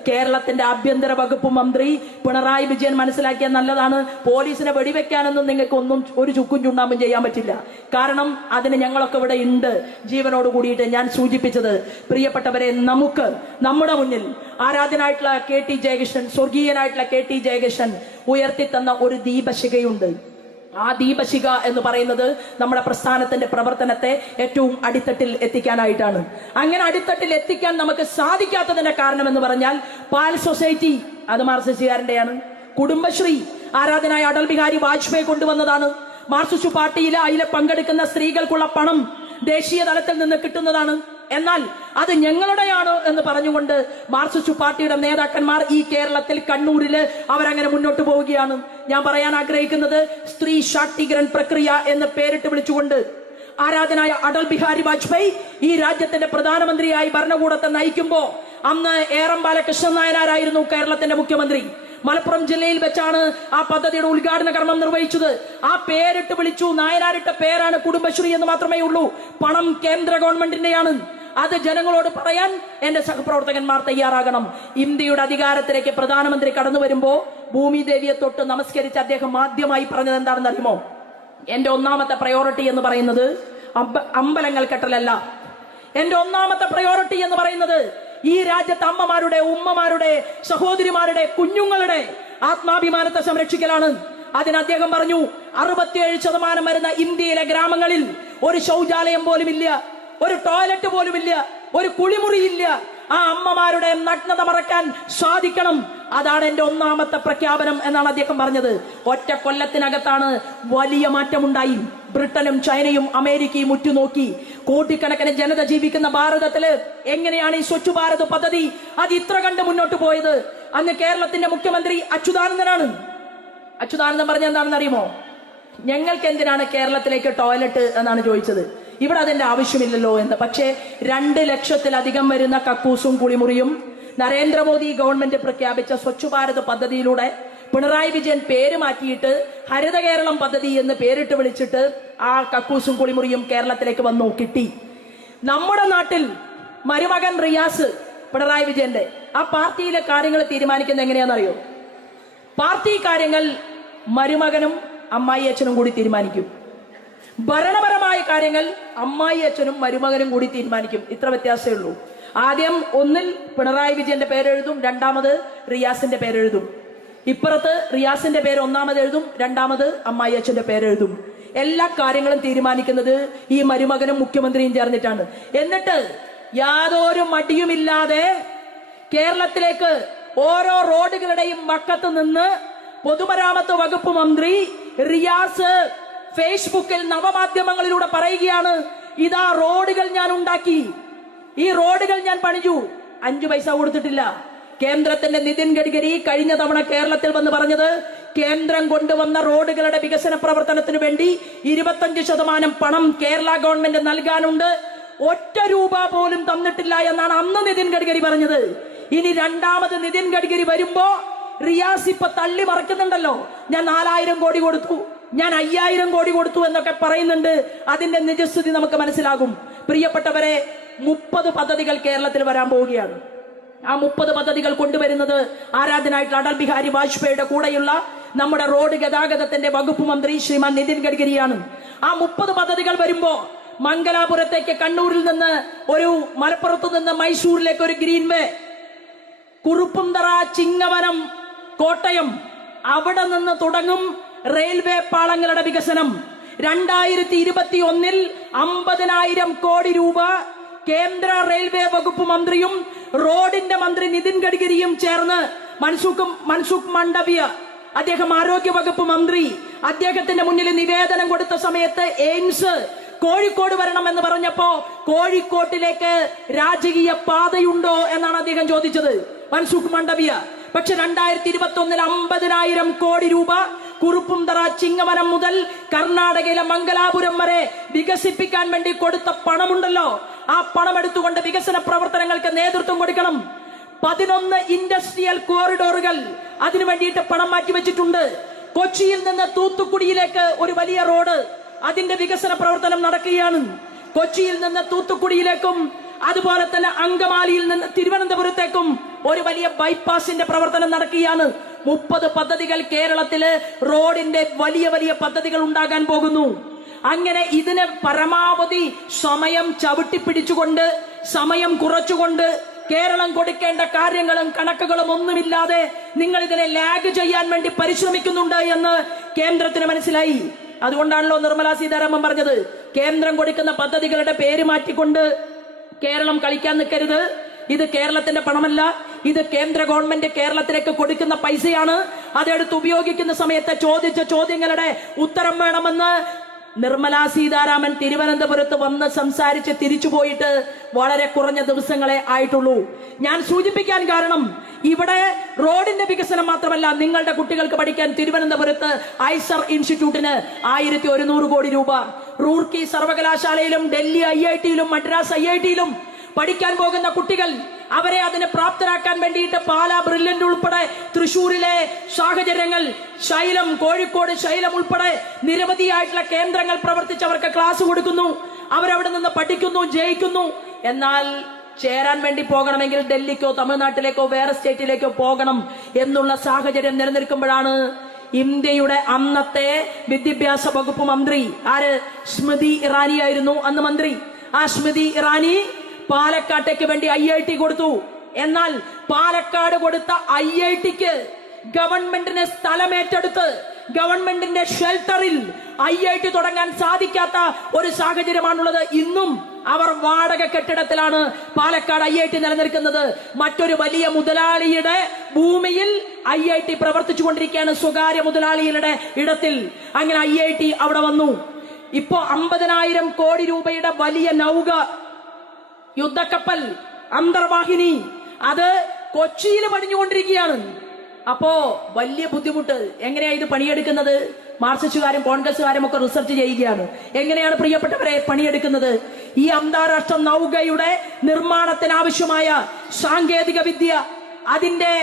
കേരളത്തിന്റെ ആഭ്യന്തര വകുപ്പ് മന്ത്രി പിണറായി വിജയൻ മനസ്സിലാക്കിയാൽ നല്ലതാണ്. പോലീസിനെ വെടിവെക്കാനൊന്നും നിങ്ങൾക്ക് ഒന്നും ഒരു ചുക്കും ചുണ്ണാമ്പും ചെയ്യാൻ പറ്റില്ല. കാരണം അതിന് ഞങ്ങളൊക്കെ ഇവിടെ ഉണ്ട്, ജീവനോട് കൂടിയിട്ട്. ഞാൻ സൂചിപ്പിച്ചത്, പ്രിയപ്പെട്ടവരെ, നമുക്ക് നമ്മുടെ മുന്നിൽ ആരാധനായിട്ടുള്ള KT ജയകൃഷ്ണൻ, സ്വർഗീയനായിട്ടുള്ള KT ജയകൃഷ്ണൻ ഉയർത്തിത്തന്ന ഒരു ദീപശിഖയുണ്ട്. ആ ദീപശിഖ എന്ന് പറയുന്നത് നമ്മുടെ പ്രസ്ഥാനത്തിന്റെ പ്രവർത്തനത്തെ ഏറ്റവും അടിത്തട്ടിൽ എത്തിക്കാനായിട്ടാണ്. അങ്ങനെ അടിത്തട്ടിൽ എത്തിക്കാൻ നമുക്ക് സാധിക്കാത്തതിന്റെ കാരണം എന്ന് പറഞ്ഞാൽ, പാൽ സൊസൈറ്റി അത് മാർക്സിസ്റ്റുകാരന്റെയാണ്. കുടുംബശ്രീ ആരാധനായ അടൽ ബിഹാരി വാജ്പേയി കൊണ്ടുവന്നതാണ്. മാർക്സിസ്റ്റ് പാർട്ടിയിലെ അതിലെ പങ്കെടുക്കുന്ന സ്ത്രീകൾക്കുള്ള പണം ദേശീയ തലത്തിൽ നിന്ന് കിട്ടുന്നതാണ്. എന്നാൽ അത് ഞങ്ങളുടെയാണ് എന്ന് പറഞ്ഞുകൊണ്ട് മാർക്സിസ്റ്റ് പാർട്ടിയുടെ നേതാക്കന്മാർ ഈ കേരളത്തിൽ, കണ്ണൂരില് അവരങ്ങനെ മുന്നോട്ട് പോവുകയാണ്. ഞാൻ പറയാൻ ആഗ്രഹിക്കുന്നത്, സ്ത്രീ ശാക്തീകരൺ പ്രക്രിയ എന്ന് പേരിട്ട് വിളിച്ചുകൊണ്ട് ആരാധനായ അടൽ ബിഹാരി വാജ്പേയി ഈ രാജ്യത്തിന്റെ പ്രധാനമന്ത്രിയായി ഭരണകൂടത്തെ നയിക്കുമ്പോ അന്ന് ഏറം ബാലകൃഷ്ണൻ നായനാരായിരുന്നു കേരളത്തിന്റെ മുഖ്യമന്ത്രി. മലപ്പുറം ജില്ലയിൽ വെച്ചാണ് ആ പദ്ധതിയുടെ ഉദ്ഘാടന കർമ്മം നിർവഹിച്ചത്. ആ പേരിട്ട് വിളിച്ചു. നായനാരിട്ട പേരാണ് കുടുംബശ്രീ എന്ന് മാത്രമേ ഉള്ളൂ. പണം കേന്ദ്ര ഗവൺമെന്റിന്റെയാണ്. അത് ജനങ്ങളോട് പറയാൻ എന്റെ സഹപ്രവർത്തകന്മാർ തയ്യാറാകണം. ഇന്ത്യയുടെ അധികാരത്തിലേക്ക് പ്രധാനമന്ത്രി കടന്നു വരുമ്പോ ഭൂമിദേവിയെ തൊട്ട് നമസ്കരിച്ച് അദ്ദേഹം ആദ്യമായി പറഞ്ഞത് എന്താണെന്ന് അറിയുമോ? എന്റെ ഒന്നാമത്തെ പ്രയോറിറ്റി എന്ന് പറയുന്നത് അമ്പലങ്ങൾ കെട്ടലല്ല. എന്റെ ഒന്നാമത്തെ പ്രയോറിറ്റി എന്ന് പറയുന്നത് ഈ രാജ്യത്തെ അമ്മമാരുടെ, ഉമ്മമാരുടെ, സഹോദരിമാരുടെ, കുഞ്ഞുങ്ങളുടെ ആത്മാഭിമാനത്തെ സംരക്ഷിക്കലാണ്. അതിന് അദ്ദേഹം പറഞ്ഞു, 67% വരുന്ന ഇന്ത്യയിലെ ഗ്രാമങ്ങളിൽ ഒരു ശൗചാലയം പോലും ഇല്ല, ഒരു ടോയ്ലറ്റ് പോലും ഇല്ല, ഒരു കുളിമുറിയില്ല. ആ അമ്മമാരുടെ നഗ്നത മറക്കാൻ സാധിക്കണം. അതാണ് എന്റെ ഒന്നാമത്തെ പ്രഖ്യാപനം എന്നാണ് അദ്ദേഹം പറഞ്ഞത്. ഒറ്റ കൊല്ലത്തിനകത്താണ് വലിയ മാറ്റമുണ്ടായി. ബ്രിട്ടനും ചൈനയും അമേരിക്കയും ഉറ്റുനോക്കി. കോടിക്കണക്കിന് ജനത ജീവിക്കുന്ന ഭാരതത്തില് എങ്ങനെയാണ് ഈ സ്വച്ഛ് ഭാരത് പദ്ധതി അത് ഇത്ര കണ്ട് മുന്നോട്ട് പോയത്? അന്ന് കേരളത്തിന്റെ മുഖ്യമന്ത്രി അച്യുതാനന്ദനാണ്. അച്യുതാനന്ദൻ പറഞ്ഞ എന്താണെന്ന് അറിയുമോ? ഞങ്ങൾക്ക് എന്തിനാണ് കേരളത്തിലേക്ക് ടോയ്ലറ്റ് എന്നാണ് ചോദിച്ചത്. ഇവിടെ അതിന്റെ ആവശ്യമില്ലല്ലോ എന്ന്. പക്ഷേ 2 ലക്ഷത്തിലധികം വരുന്ന കക്കൂസും കുളിമുറിയും നരേന്ദ്രമോദി ഗവൺമെന്റ് പ്രഖ്യാപിച്ച സ്വച്ഛ് ഭാരത് പദ്ധതിയിലൂടെ പിണറായി വിജയൻ പേര് മാറ്റിയിട്ട് ഹരിത കേരളം പദ്ധതി എന്ന് പേരിട്ട് വിളിച്ചിട്ട് ആ കക്കൂസും കുളിമുറിയും കേരളത്തിലേക്ക് വന്നു കിട്ടി. നമ്മുടെ നാട്ടിൽ മരുമകൻ റിയാസ്, പിണറായി വിജയന്റെ ആ പാർട്ടിയിലെ കാര്യങ്ങൾ തീരുമാനിക്കുന്നത് എങ്ങനെയാണെന്നറിയോ? പാർട്ടി കാര്യങ്ങൾ മരുമകനും അമ്മായി അച്ഛനും കൂടി തീരുമാനിക്കും. ഭരണപരമായ കാര്യങ്ങൾ അമ്മായി അച്ഛനും മരുമകനും കൂടി തീരുമാനിക്കും. ഇത്ര വ്യത്യാസമേ ഉള്ളൂ. ആദ്യം ഒന്നിൽ പിണറായി വിജയന്റെ പേരെഴുതും, രണ്ടാമത് റിയാസിന്റെ പേരെഴുതും. ഇപ്പുറത്ത് റിയാസിന്റെ പേര് ഒന്നാമത് എഴുതും, രണ്ടാമത് അമ്മായി അച്ഛന്റെ പേരെഴുതും. എല്ലാ കാര്യങ്ങളും തീരുമാനിക്കുന്നത് ഈ മരുമകനും മുഖ്യമന്ത്രിയും ചേർന്നിട്ടാണ്. എന്നിട്ട് യാതൊരു മടിയുമില്ലാതെ കേരളത്തിലേക്ക് ഓരോ റോഡുകളുടെയും വക്കത്ത് നിന്ന് പൊതുമരാമത്ത് വകുപ്പ് മന്ത്രി റിയാസ് ഫേസ്ബുക്കിൽ നവമാധ്യമങ്ങളിലൂടെ പറയുകയാണ്, ഇതാ റോഡുകൾ ഞാൻ ഉണ്ടാക്കി, ഈ റോഡുകൾ ഞാൻ പണിഞ്ഞു. 5 പൈസ കൊടുത്തിട്ടില്ല. കേന്ദ്രത്തിന്റെ നിതിൻ ഗഡ്കരി കഴിഞ്ഞ തവണ കേരളത്തിൽ വന്ന് പറഞ്ഞത് കേന്ദ്രം കൊണ്ടുവന്ന റോഡുകളുടെ വികസന പ്രവർത്തനത്തിന് വേണ്ടി 25% പണം കേരള ഗവൺമെന്റ് നൽകാനുണ്ട്, ഒറ്റ രൂപ പോലും തന്നിട്ടില്ല എന്നാണ് അന്ന് നിതിൻ ഗഡ്കരി പറഞ്ഞത്. ഇനി രണ്ടാമത് നിതിൻ ഗഡ്കരി വരുമ്പോ റിയാസ് ഇപ്പൊ തള്ളി മറക്കുന്നുണ്ടല്ലോ, ഞാൻ 4000 കോടി കൊടുത്തു, ഞാൻ 5000 കോടി കൊടുത്തു എന്നൊക്കെ പറയുന്നുണ്ട്. അതിന്റെ നിജസ്ഥിതി നമുക്ക് മനസ്സിലാകും. പ്രിയപ്പെട്ടവരെ, 30 പദ്ധതികൾ കേരളത്തിൽ വരാൻ പോവുകയാണ്. ആ 30 പദ്ധതികൾ കൊണ്ടുവരുന്നത് ആരാധനായിട്ടുള്ള അടൽ ബിഹാരി വാജ്പേയിയുടെ കൂടെയുള്ള നമ്മുടെ റോഡ് ഗതാഗതത്തിന്റെ വകുപ്പ് മന്ത്രി ശ്രീമാൻ നിതിൻ ഗഡ്കരിയാണ്. ആ 30 പദ്ധതികൾ വരുമ്പോ മംഗലാപുരത്തേക്ക് കണ്ണൂരിൽ നിന്ന് ഒരു, മലപ്പുറത്ത് നിന്ന് മൈസൂരിലേക്ക് ഒരു ഗ്രീൻവേ, കുറുപ്പുംതറ, ചിങ്ങവനം, കോട്ടയം, അവിടെ നിന്ന് തുടങ്ങും റെയിൽവേ പാളങ്ങളുടെ വികസനം. 2021 50,000 കോടി രൂപ കേന്ദ്ര റെയിൽവേ വകുപ്പ് മന്ത്രിയും റോഡിന്റെ മന്ത്രി നിതിൻ ഗഡ്കരിയും ചേർന്ന്, മൻസുഖ് മാണ്ഡവ്യ അദ്ദേഹം ആരോഗ്യ വകുപ്പ് മന്ത്രി, അദ്ദേഹത്തിന്റെ മുന്നിൽ നിവേദനം കൊടുത്ത സമയത്ത് എയിംസ് കോഴിക്കോട് വരണമെന്ന് പറഞ്ഞപ്പോ കോഴിക്കോട്ടിലേക്ക് രാജകീയ പാതയുണ്ടോ എന്നാണ് അദ്ദേഹം ചോദിച്ചത്, മൻസുഖ് മാണ്ഡവ്യ. പക്ഷെ 2021 50,000 കോടി രൂപ കുറുപ്പുംതറ, ചിങ്ങവനം മുതൽ കർണാടകയിലെ മംഗലാപുരം വരെ വികസിപ്പിക്കാൻ വേണ്ടി കൊടുത്ത പണമുണ്ടല്ലോ, ആ പണം എടുത്തുകൊണ്ട് വികസന പ്രവർത്തനങ്ങൾക്ക് നേതൃത്വം കൊടുക്കണം. 11 ഇൻഡസ്ട്രിയൽ കോറിഡോറുകൾ അതിനു വേണ്ടിയിട്ട് പണം മാറ്റിവെച്ചിട്ടുണ്ട്. കൊച്ചിയിൽ നിന്ന് തൂത്തുക്കുടിയിലേക്ക് ഒരു വലിയ റോഡ്, അതിന്റെ വികസന പ്രവർത്തനം നടക്കുകയാണ്. കൊച്ചിയിൽ നിന്ന് തൂത്തുക്കുടിയിലേക്കും അതുപോലെ തന്നെ അങ്കമാലിയിൽ നിന്ന് തിരുവനന്തപുരത്തേക്കും ഒരു വലിയ ബൈപ്പാസിന്റെ പ്രവർത്തനം നടക്കുകയാണ്. 30 പദ്ധതികൾ കേരളത്തില് റോഡിന്റെ വലിയ വലിയ പദ്ധതികൾ ഉണ്ടാകാൻ പോകുന്നു. അങ്ങനെ ഇതിന് പരമാവധി സമയം ചവിട്ടിപ്പിടിച്ചുകൊണ്ട്, സമയം കുറച്ചുകൊണ്ട്, കേരളം കൊടുക്കേണ്ട കാര്യങ്ങളും കണക്കുകളും ഒന്നുമില്ലാതെ നിങ്ങൾ ഇതിനെ ലാഗ് ചെയ്യാൻ വേണ്ടി പരിശ്രമിക്കുന്നുണ്ട് എന്ന് കേന്ദ്രത്തിന് മനസ്സിലായി. അതുകൊണ്ടാണല്ലോ നിർമ്മലാ സീതാരാമൻ പറഞ്ഞത്, കേന്ദ്രം കൊടുക്കുന്ന പദ്ധതികളുടെ പേര് മാറ്റിക്കൊണ്ട് കേരളം കളിക്കാൻ നിൽക്കരുത്. ഇത് കേരളത്തിന്റെ പണമല്ല, ഇത് കേന്ദ്ര ഗവൺമെന്റ് കേരളത്തിലേക്ക് കൊടുക്കുന്ന പൈസയാണ്. അതെടുത്ത് ഉപയോഗിക്കുന്ന സമയത്ത് ചോദിച്ച ചോദ്യങ്ങളുടെ ഉത്തരം വേണമെന്ന് നിർമ്മലാ സീതാരാമൻ തിരുവനന്തപുരത്ത് വന്ന് സംസാരിച്ച് തിരിച്ചുപോയിട്ട് വളരെ കുറഞ്ഞ ദിവസങ്ങളെ ആയിട്ടുള്ളൂ. ഞാൻ സൂചിപ്പിക്കാൻ കാരണം, ഇവിടെ റോഡിന്റെ വികസനം മാത്രമല്ല, നിങ്ങളുടെ കുട്ടികൾക്ക് പഠിക്കാൻ തിരുവനന്തപുരത്ത് ഐസർ ഇൻസ്റ്റിറ്റ്യൂട്ടിന് 1100 കോടി രൂപ, റൂർക്കി സർവകലാശാലയിലും ഡൽഹി IIT-യിലും മദ്രാസ് IIT-യിലും പഠിക്കാൻ പോകുന്ന കുട്ടികൾ, അവരെ അതിന് പ്രാപ്തരാക്കാൻ വേണ്ടിയിട്ട് പാലാ ബ്രില്യന്റ് ഉൾപ്പെടെ തൃശ്ശൂരിലെ സാഹചര്യങ്ങൾ, ശൈലം, കോഴിക്കോട് ശൈലം ഉൾപ്പെടെ നിരവധിയായിട്ടുള്ള കേന്ദ്രങ്ങൾ പ്രവർത്തിച്ച് അവർക്ക് ക്ലാസ് കൊടുക്കുന്നു. അവരവിടെ നിന്ന് പഠിക്കുന്നു, ജയിക്കുന്നു. എന്നാൽ ചേരാൻ വേണ്ടി പോകണമെങ്കിൽ ഡൽഹിക്കോ തമിഴ്നാട്ടിലേക്കോ വേറെ സ്റ്റേറ്റിലേക്കോ പോകണം എന്നുള്ള സാഹചര്യം നിലനിൽക്കുമ്പോഴാണ് ഇന്ത്യയുടെ അന്നത്തെ വിദ്യാഭ്യാസ വകുപ്പ് മന്ത്രി, ആര്, സ്മൃതി ഇറാനി ആയിരുന്നു അന്ന് മന്ത്രി. ആ സ്മൃതി ഇറാനി പാലക്കാട്ടേക്ക് വേണ്ടി IIT കൊടുത്തു. എന്നാൽ പാലക്കാട് കൊടുത്ത IIT-ക്ക് ഗവൺമെന്റിന് സ്ഥലമേറ്റെടുത്ത് ഗവൺമെന്റിന്റെ ഷെൽട്ടറിൽ IIT തുടങ്ങാൻ സാധിക്കാത്ത ഒരു സാഹചര്യമാണുള്ളത്. ഇന്നും അവർ വാടക കെട്ടിടത്തിലാണ് പാലക്കാട് IIT നിലനിൽക്കുന്നത്. മറ്റൊരു വലിയ മുതലാളിയുടെ ഭൂമിയിൽ IIT പ്രവർത്തിച്ചു കൊണ്ടിരിക്കുകയാണ്, സ്വകാര്യ മുതലാളികളുടെ ഇടത്തിൽ. അങ്ങനെ IIT അവിടെ വന്നു. ഇപ്പോ 50,000 കോടി രൂപയുടെ വലിയ നൗക, യുദ്ധക്കപ്പൽ, അന്തർവാഹിനി, അത് കൊച്ചിയിൽ പണിഞ്ഞുകൊണ്ടിരിക്കുകയാണ്. അപ്പോ വലിയ ബുദ്ധിമുട്ട്. എങ്ങനെയാ ഇത് പണിയെടുക്കുന്നത്? മാർക്സിസ്റ്റുകാരും കോൺഗ്രസുകാരും ഒക്കെ റിസർച്ച് ചെയ്യുകയാണ്. എങ്ങനെയാണ് പ്രിയപ്പെട്ടവരെ പണിയെടുക്കുന്നത്? ഈ അന്താരാഷ്ട്ര നൗകയുടെ നിർമ്മാണത്തിന് ആവശ്യമായ സാങ്കേതിക വിദ്യ, അതിന്റെ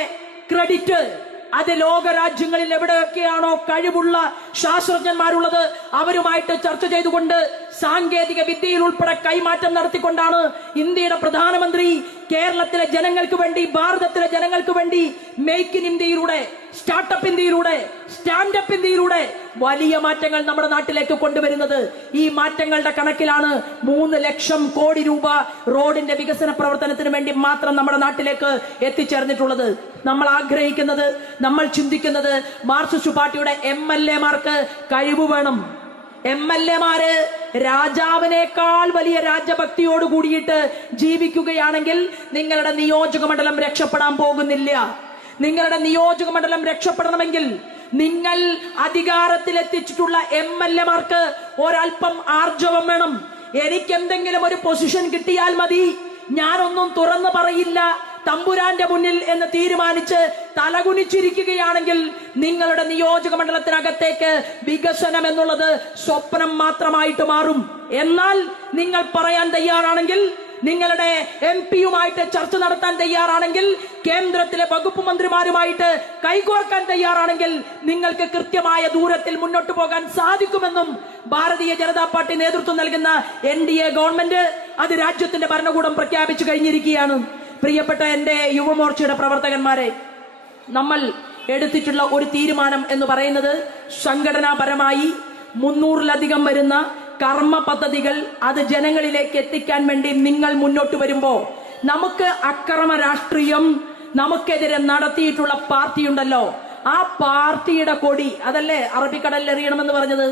ക്രെഡിറ്റ്, അത് ലോകരാജ്യങ്ങളിൽ എവിടെയൊക്കെയാണോ കഴിവുള്ള ശാസ്ത്രജ്ഞന്മാരുള്ളത് അവരുമായിട്ട് ചർച്ച ചെയ്തുകൊണ്ട് സാങ്കേതിക വിദ്യയിൽ ഉൾപ്പെടെ കൈമാറ്റം നടത്തിക്കൊണ്ടാണ് ഇന്ത്യയുടെ പ്രധാനമന്ത്രി കേരളത്തിലെ ജനങ്ങൾക്ക് വേണ്ടി, ഭാരതത്തിലെ ജനങ്ങൾക്ക് വേണ്ടി മേക്ക് ഇൻ ഇന്ത്യയിലൂടെ, സ്റ്റാർട്ടപ്പ് ഇന്ത്യയിലൂടെ, സ്റ്റാൻഡപ്പ് ഇന്ത്യയിലൂടെ വലിയ മാറ്റങ്ങൾ നമ്മുടെ നാട്ടിലേക്ക് കൊണ്ടുവരുന്നത്. ഈ മാറ്റങ്ങളുടെ കണക്കിലാണ് 3 ലക്ഷം കോടി രൂപ റോഡിന്റെ വികസന പ്രവർത്തനത്തിന് വേണ്ടി മാത്രം നമ്മുടെ നാട്ടിലേക്ക് എത്തിച്ചേർന്നിട്ടുള്ളത്. നമ്മൾ ആഗ്രഹിക്കുന്നത്, നമ്മൾ ചിന്തിക്കുന്നത്, മാർക്സിസ്റ്റ് പാർട്ടിയുടെ MLA-മാർക്ക് കഴിവ് വേണം. MLA-മാര് രാജാവിനേക്കാൾ വലിയ രാജഭക്തിയോട് കൂടിയിട്ട് ജീവിക്കുകയാണെങ്കിൽ നിങ്ങളുടെ നിയോജക മണ്ഡലം രക്ഷപ്പെടാൻ പോകുന്നില്ല. നിങ്ങളുടെ നിയോജക മണ്ഡലം രക്ഷപ്പെടണമെങ്കിൽ നിങ്ങൾ അധികാരത്തിലെത്തിച്ചിട്ടുള്ള MLA-മാർക്ക് ഒരൽപ്പം ആർജവം വേണം. എനിക്ക് എന്തെങ്കിലും ഒരു പൊസിഷൻ കിട്ടിയാൽ മതി, ഞാനൊന്നും തുറന്നു പറയില്ല, തമ്പുരാന്റെ മുന്നിൽ എന്ന് തീരുമാനിച്ച് തലകുനിച്ചിരിക്കുകയാണെങ്കിൽ നിങ്ങളുടെ നിയോജക മണ്ഡലത്തിനകത്തേക്ക് വികസനം എന്നുള്ളത് സ്വപ്നം മാത്രമായിട്ട് മാറും. എന്നാൽ നിങ്ങൾ പറയാൻ തയ്യാറാണെങ്കിൽ, നിങ്ങളുടെ MP-യുമായിട്ട് ചർച്ച നടത്താൻ തയ്യാറാണെങ്കിൽ, കേന്ദ്രത്തിലെ വകുപ്പ് മന്ത്രിമാരുമായിട്ട് കൈകോർക്കാൻ തയ്യാറാണെങ്കിൽ നിങ്ങൾക്ക് കൃത്യമായ ദൂരത്തിൽ മുന്നോട്ട് പോകാൻ സാധിക്കുമെന്നും ഭാരതീയ ജനതാ പാർട്ടി നേതൃത്വം നൽകുന്ന NDA ഗവൺമെന്റ് അത് രാജ്യത്തിന്റെ ഭരണകൂടം പ്രഖ്യാപിച്ചു കഴിഞ്ഞിരിക്കുകയാണ്. പ്രിയപ്പെട്ട എന്റെ യുവമോർച്ചയുടെ പ്രവർത്തകന്മാരെ, നമ്മൾ എടുത്തിട്ടുള്ള ഒരു തീരുമാനം എന്ന് പറയുന്നത് സംഘടനാപരമായി 300-ലധികം വരുന്ന കർമ്മ പദ്ധതികൾ അത് ജനങ്ങളിലേക്ക് എത്തിക്കാൻ വേണ്ടി നിങ്ങൾ മുന്നോട്ട് വരുമ്പോ, നമുക്ക് അക്രമ രാഷ്ട്രീയം നമുക്കെതിരെ നടത്തിയിട്ടുള്ള പാർട്ടിയുണ്ടല്ലോ, ആ പാർട്ടിയുടെ കൊടി അതല്ലേ അറബിക്കടലിൽ എറിയണമെന്ന് പറഞ്ഞത്.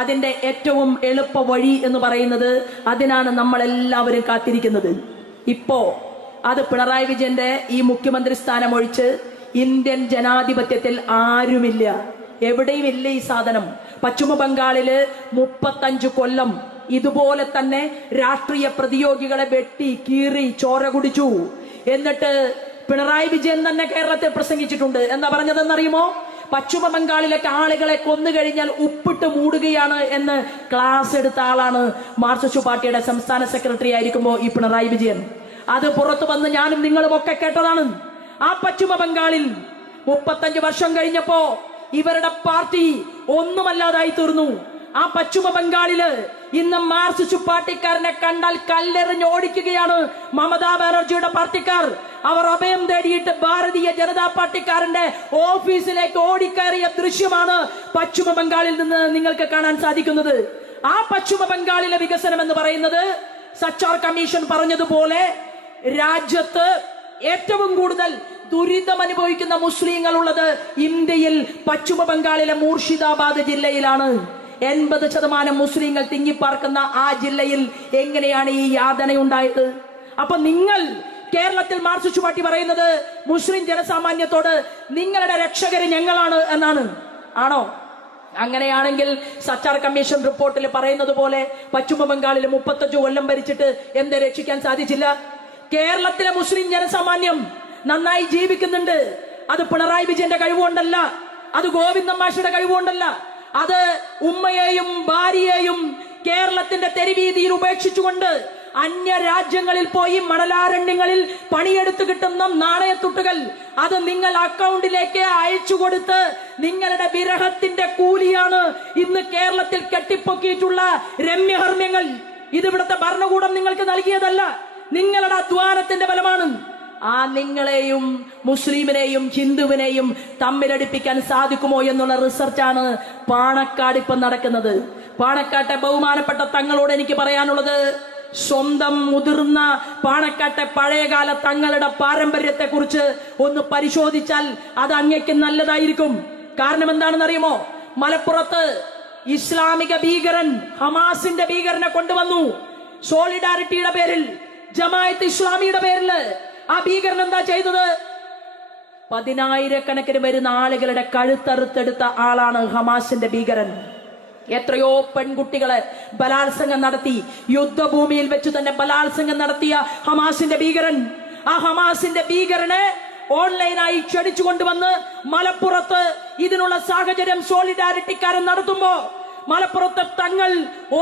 അതിന്റെ ഏറ്റവും എളുപ്പ വഴി എന്ന് പറയുന്നത് അതിനാണ് നമ്മൾ എല്ലാവരും കാത്തിരിക്കുന്നത്. ഇപ്പോ അത് പിണറായി വിജയന്റെ ഈ മുഖ്യമന്ത്രി സ്ഥാനം ഒഴിച്ച് ഇന്ത്യൻ ജനാധിപത്യത്തിൽ ആരുമില്ല, എവിടെയും ഇല്ല ഈ സാധനം. പശ്ചിമ ബംഗാളില് 35 കൊല്ലം ഇതുപോലെ തന്നെ രാഷ്ട്രീയ പ്രതിയോഗികളെ വെട്ടി കീറി ചോര കുടിച്ചു. എന്നിട്ട് പിണറായി വിജയൻ തന്നെ കേരളത്തിൽ പ്രസംഗിച്ചിട്ടുണ്ട്. എന്താ പറഞ്ഞതെന്നറിയുമോ? പശ്ചിമ ബംഗാളിലൊക്കെ ആളുകളെ കൊന്നുകഴിഞ്ഞാൽ ഉപ്പിട്ട് മൂടുകയാണ് എന്ന് ക്ലാസ് എടുത്ത ആളാണ് മാർക്സിസ്റ്റ് പാർട്ടിയുടെ സംസ്ഥാന സെക്രട്ടറി ആയിരിക്കുമ്പോ ഈ പിണറായി വിജയൻ. അത് പുറത്തു വന്ന് ഞാനും നിങ്ങളും ഒക്കെ കേട്ടതാണ്. ആ പശ്ചിമ ബംഗാളിൽ 35 വർഷം കഴിഞ്ഞപ്പോ ഇവരുടെ പാർട്ടി ഒന്നുമല്ലാതായി തീർന്നു. ആ പശ്ചിമ ബംഗാളില് ഇന്ന് മാർക്സിസ്റ്റ് പാർട്ടിക്കാരനെ കണ്ടാൽ കല്ലെറിഞ്ഞ് ഓടിക്കുകയാണ് മമതാ ബാനർജിയുടെ പാർട്ടിക്കാർ. അവർ അഭയം തേടിയിട്ട് ഭാരതീയ ജനതാ പാർട്ടിക്കാരന്റെ ഓഫീസിലേക്ക് ഓടിക്കയറിയ ദൃശ്യമാണ് പശ്ചിമ ബംഗാളിൽ നിന്ന് നിങ്ങൾക്ക് കാണാൻ സാധിക്കുന്നത്. ആ പശ്ചിമ ബംഗാളിലെ വികസനം എന്ന് പറയുന്നത് സച്ചാർ കമ്മീഷൻ പറഞ്ഞതുപോലെ രാജ്യത്ത് ഏറ്റവും കൂടുതൽ ദുരിതം അനുഭവിക്കുന്ന മുസ്ലിങ്ങൾ ഉള്ളത് ഇന്ത്യയിൽ പശ്ചിമ ബംഗാളിലെ മൂർഷിദാബാദ് ജില്ലയിലാണ്. 80% മുസ്ലിങ്ങൾ തിങ്ങിപ്പാർക്കുന്ന ആ ജില്ലയിൽ എങ്ങനെയാണ് ഈ യാതനയുണ്ടായത്? അപ്പൊ നിങ്ങൾ കേരളത്തിൽ മാർക്സിസ്റ്റ് പാർട്ടി പറയുന്നത് മുസ്ലിം ജനസാമാന്യത്തോട് നിങ്ങളുടെ രക്ഷകര് ഞങ്ങളാണ് എന്നാണ്. ആണോ? അങ്ങനെയാണെങ്കിൽ സച്ചാർ കമ്മീഷൻ റിപ്പോർട്ടിൽ പറയുന്നത് പോലെ പശ്ചിമ ബംഗാളിൽ 35 കൊല്ലം ഭരിച്ചിട്ട് എന്തേ രക്ഷിക്കാൻ സാധിച്ചില്ല? കേരളത്തിലെ മുസ്ലിം ജനസാമാന്യം നന്നായി ജീവിക്കുന്നുണ്ട്. അത് പിണറായി വിജയന്റെ കഴിവുകൊണ്ടല്ല, അത് ഗോവിന്ദൻ മാഷിയുടെ കഴിവുകൊണ്ടല്ല, അത് ഉമ്മയെയും ഭാര്യയെയും കേരളത്തിന്റെ തെരുവീതിയിൽ ഉപേക്ഷിച്ചുകൊണ്ട് അന്യ രാജ്യങ്ങളിൽ പോയി മണലാരണ്യങ്ങളിൽ പണിയെടുത്ത് കിട്ടുന്ന നാണയത്തുട്ടുകൾ അത് നിങ്ങൾ അക്കൗണ്ടിലേക്ക് അയച്ചു കൊടുത്ത് നിങ്ങളുടെ വിരഹത്തിന്റെ കൂലിയാണ് ഇന്ന് കേരളത്തിൽ കെട്ടിപ്പൊക്കിയിട്ടുള്ള രമ്യഹർമ്മ്യങ്ങൾ. ഇതിവിടുത്തെ ഭരണകൂടം നിങ്ങൾക്ക് നൽകിയതല്ല, നിങ്ങളുടെ അധ്വാനത്തിന്റെ ഫലമാണ്. ആ നിങ്ങളെയും മുസ്ലിമിനെയും ഹിന്ദുവിനെയും തമ്മിലടിപ്പിക്കാൻ സാധിക്കുമോ എന്നുള്ള റിസർച്ചാണ് പാണക്കാട് ഇപ്പം നടക്കുന്നത്. പാണക്കാട്ടെ ബഹുമാനപ്പെട്ട തങ്ങളോട് എനിക്ക് പറയാനുള്ളത്, സ്വന്തം മുതിർന്ന പാണക്കാട്ടെ പഴയകാല തങ്ങളുടെ പാരമ്പര്യത്തെ കുറിച്ച് ഒന്ന് പരിശോധിച്ചാൽ അത് അങ്ങേക്ക് നല്ലതായിരിക്കും. കാരണം എന്താണെന്ന് അറിയുമോ? മലപ്പുറത്ത് ഇസ്ലാമിക ഭീകരൻ ഹമാസിന്റെ ഭീകരനെ കൊണ്ടുവന്നു. സോളിഡാരിറ്റിയുടെ പേരിൽ, ജമാഅത്ത് ഇസ്ലാമിയുടെ പേരിൽ ആ ഭീകരൻ എന്താ ചെയ്തത്? 10,000-കണക്കിന് വരുന്ന ആളുകളുടെ കഴുത്തറുത്തെടുത്ത ആളാണ് ഹമാസിന്റെ ഭീകരൻ. എത്രയോ പെൺകുട്ടികളെ ബലാത്സംഗം നടത്തി, യുദ്ധഭൂമിയിൽ വെച്ച് തന്നെ ബലാത്സംഗം നടത്തിയ ഹമാസിന്റെ ഭീകരൻ. ആ ഹമാസിന്റെ ഭീകരനെ ഓൺലൈനായി ക്ഷണിച്ചു കൊണ്ടുവന്ന് മലപ്പുറത്ത് ഇതിനുള്ള സാഹചര്യം സോളിഡാരിറ്റിക്കാരൻ നടത്തുമ്പോ മലപ്പുറത്തെ തങ്ങൾ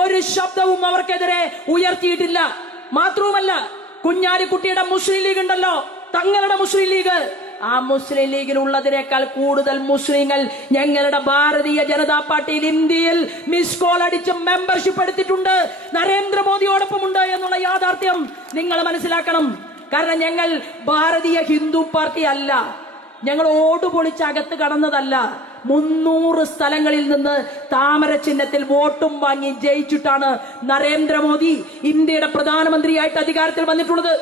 ഒരു ശബ്ദവും അവർക്കെതിരെ ഉയർത്തിയിട്ടില്ല. മാത്രവുമല്ല, കുഞ്ഞാലിക്കുട്ടിയുടെ മുസ്ലിം ലീഗ് ഉണ്ടല്ലോ, തങ്ങളുടെ മുസ്ലിം ലീഗ്, ആ മുസ്ലിം ലീഗിലുള്ളതിനേക്കാൾ കൂടുതൽ മുസ്ലിങ്ങൾ ഞങ്ങളുടെ ഭാരതീയ ജനതാ പാർട്ടിയിൽ ഇന്ത്യയിൽ മിസ് കോൾ അടിച്ച് മെമ്പർഷിപ്പ് എടുത്തിട്ടുണ്ട്, നരേന്ദ്രമോദിയോടൊപ്പമുണ്ട് എന്നുള്ള യാഥാർത്ഥ്യം നിങ്ങൾ മനസ്സിലാക്കണം. കാരണം ഞങ്ങൾ ഭാരതീയ ഹിന്ദു പാർട്ടി അല്ല, ഞങ്ങൾ ഓടുപൊളിച്ച് അകത്ത് കടന്നതല്ല. 300 സ്ഥലങ്ങളിൽ നിന്ന് താമര ചിഹ്നത്തിൽ വോട്ടും വാങ്ങി ജയിച്ചിട്ടാണ് നരേന്ദ്രമോദി ഇന്ത്യയുടെ പ്രധാനമന്ത്രിയായിട്ട് അധികാരത്തിൽ വന്നിട്ടുള്ളത്.